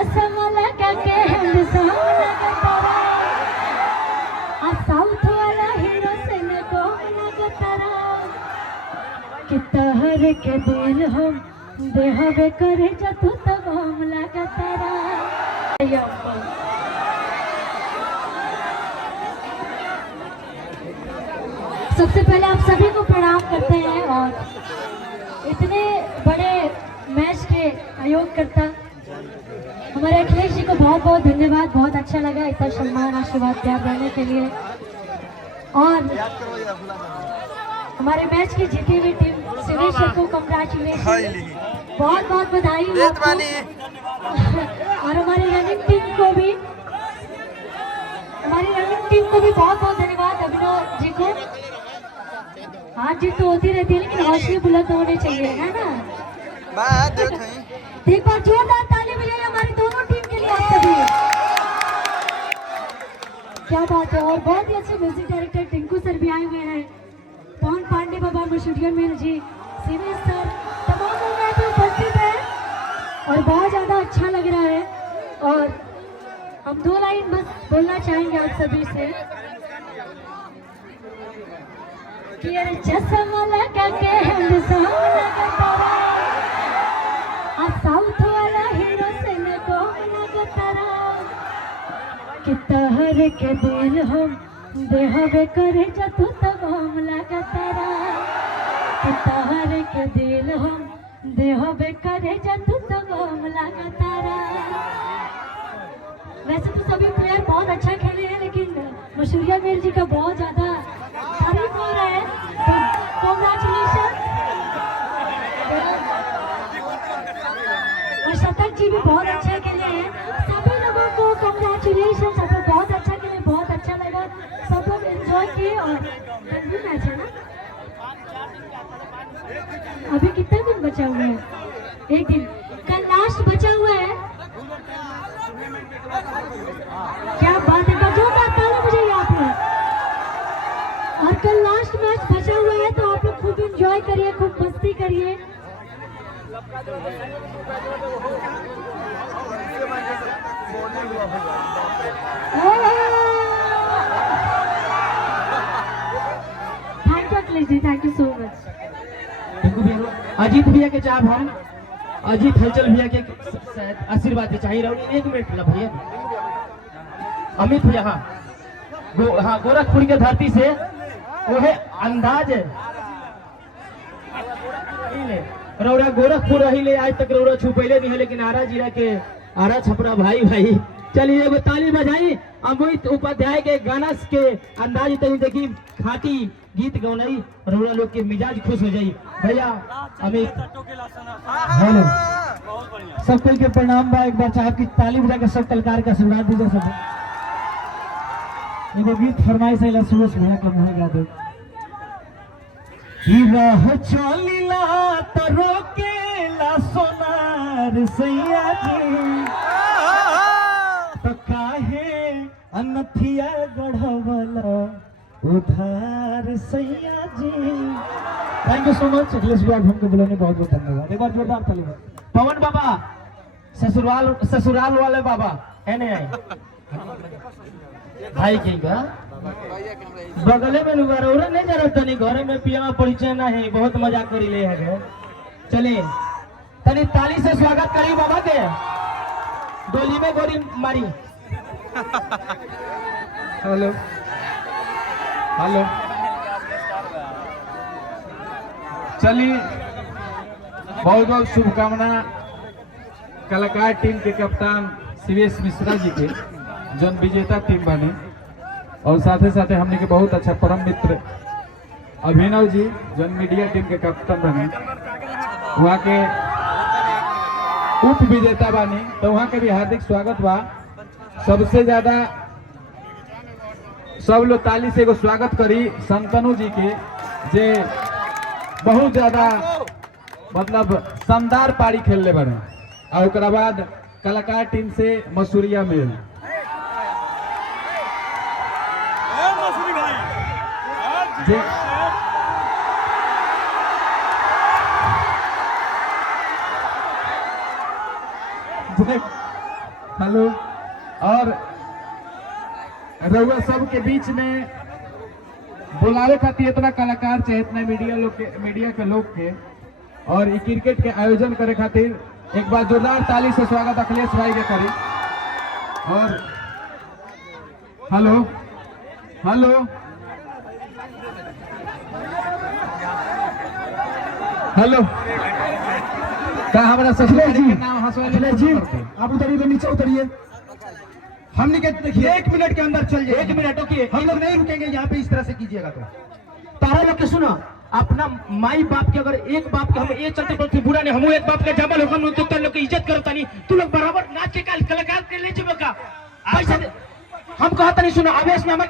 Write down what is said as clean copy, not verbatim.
चश्मा लगा के हैंडसम लगता आ साउथ वाला हीरो से न कौन लगता कि तहर के दिल हम देहबे करे जतु तब हम लगता सबसे पहले आप सभी को प्रणाम करते हैं और इतने बड़े मैच के आयोजकर्ता हमारे अखिलेश जी को बहुत बहुत धन्यवाद। बहुत अच्छा लगा इतना सम्मान आशीर्वाद प्यार देने के लिए। और हमारे मैच की जीती हुई टीम सिविल सर को कंग्रेचुलेशन, बहुत बहुत बधाई और हमारी रनिंग टीम को भी बहुत बहुत धन्यवाद। अभिनव जी को हार जीत तो होती रहती है लेकिन हौसले बुलंद होने चाहिए, है ना। एक बार जोरदार ताली बजाइए हमारी दोनों टीम के लिए आप सभी। क्या बात है। और बहुत ही अच्छे म्यूजिक डायरेक्टर टिंकू सर भी आए हुए हैं, पवन पांडे बाबा, मशहूरिया मीर जी, सीनियर सर, तमाम लोग यहाँ पे उपस्थित हैं और बहुत ज्यादा अच्छा लग रहा है। और हम दो लाइन बस बोलना चाहेंगे आप सभी से कि अरे चश्मा लगा के हैंडसम लगता आ साउथ वाला हीरो से न कौन लगता कि तहर के दिल हम देहबे करे जतु तब हम लगता कि तहर के दिल हम देहबे करे जतु तब हम लगता। वैसे तो सभी प्लेयर बहुत अच्छा खेले हैं लेकिन मशहूरिया मीर जी का बहुत ज्यादा तारीफ हो रहा है, तो कांग्रेचुलेशन। और शतक जी भी बहुत अच्छा खेले हैं। सभी लोगों को कांग्रेचुलेशन, सब लोग बहुत अच्छा खेले, बहुत अच्छा लगा, सब लोग एंजॉय किए। और कल भी मैच है ना, अभी कितना दिन बचा हुआ है? एक दिन, कल लास्ट बचा हुआ है। क्या बात है, जोरदार ताली बजाइए आप लोग। और कल लास्ट मैच बचा हुआ है तो आप लोग खूब एंजॉय करिए, खूब मस्ती करिए। Thank you Akhilesh ji, thank you so much. Ajit भैया के चाप हम अजीत हलचल भैया के आशीर्वाद चाहिए रहो। एक मिनट भैया, अमित भैया, हाँ गोरखपुर के धरती से वो है अंदाज रौरा गोरखपुर रही ले, आज तक रौरा छुपैले नहीं है लेकिन आरा जिला के आरा छपरा भाई भाई। चलिए एगो ताली बजाई अमित उपाध्याय के गाना के अंदाज तनी देखी, खाटी गीत गौनई, रौरा लोग के मिजाज खुश हो जाई। भैया अमित हेलो, सब कोई के प्रणाम बा। एक बार चाहे की ताली बजा के सब कलाकार का आशीर्वाद दीजिए। सब एगो गीत फरमाइश है सुरेश भैया के मुँह गा दो। राह चलिला त रोकेला सोनार सैया जी, तो काहे अनथिया गढ़वला उधार सैया जी। Thank you so much Akhilesh भैया, हमको बुलाने बहुत बहुत धन्यवाद। एक बार जोरदार ताली। पवन बाबा ससुराल वाले बाबा एने आए भाई के बगले में लुगारा नहीं जा रहा तनी घरे में पिया परिचय ना है, बहुत मजाक करी ले है। चलिए तनी ताली से स्वागत करी बाबा के, डोली में गोरी मारी। हेलो हेलो, चलिए बहुत बहुत शुभकामना कलाकार टीम के कप्तान शिवेश मिश्रा जी के जन विजेता टीम बने, और साथे साथे हमने के बहुत अच्छा परम मित्र अभिनव जी जन मीडिया टीम के कप्तान बने, वहाँ के उप विजेता बने, तो वहाँ के भी हार्दिक स्वागत बा। सबसे ज्यादा सब लोग ताली से एगो स्वागत करी संतनु जी के, जे बहुत ज्यादा मतलब शानदार पारी खेलने बने। और उसके बाद कलाकार टीम से मसूरिया मेल, हेलो। और रउआ सब के बीच में बुलावे खातिर इतना कलाकार चाहे इतना मीडिया के लोग के और ये क्रिकेट के आयोजन करे खातिर एक बार जोरदार ताली से स्वागत अखिलेश भाई के करी। और हेलो हेलो हेलो क्या हमारा ससुराल जी नाम हंसवाले जी, आप उतरिए तो नीचे उतरिए। हम नहीं कहते, देखिए 1 मिनट के अंदर चल जाए। 1 मिनट ओके, हम लोग नहीं रुकेंगे यहाँ पे इस तरह से कीजिएगा तो। तारा लोग के सुना, अपना माई बाप के अगर एक बाप के हम ये चलते तो बुरा नहीं, हम एक बाप के जबल होकर तो लोग की इज्जत करता नहीं, तू लोग बराबर नाच के कलाकार के ले जीवो का। हम कहता नहीं सुना, आवेश में हमारे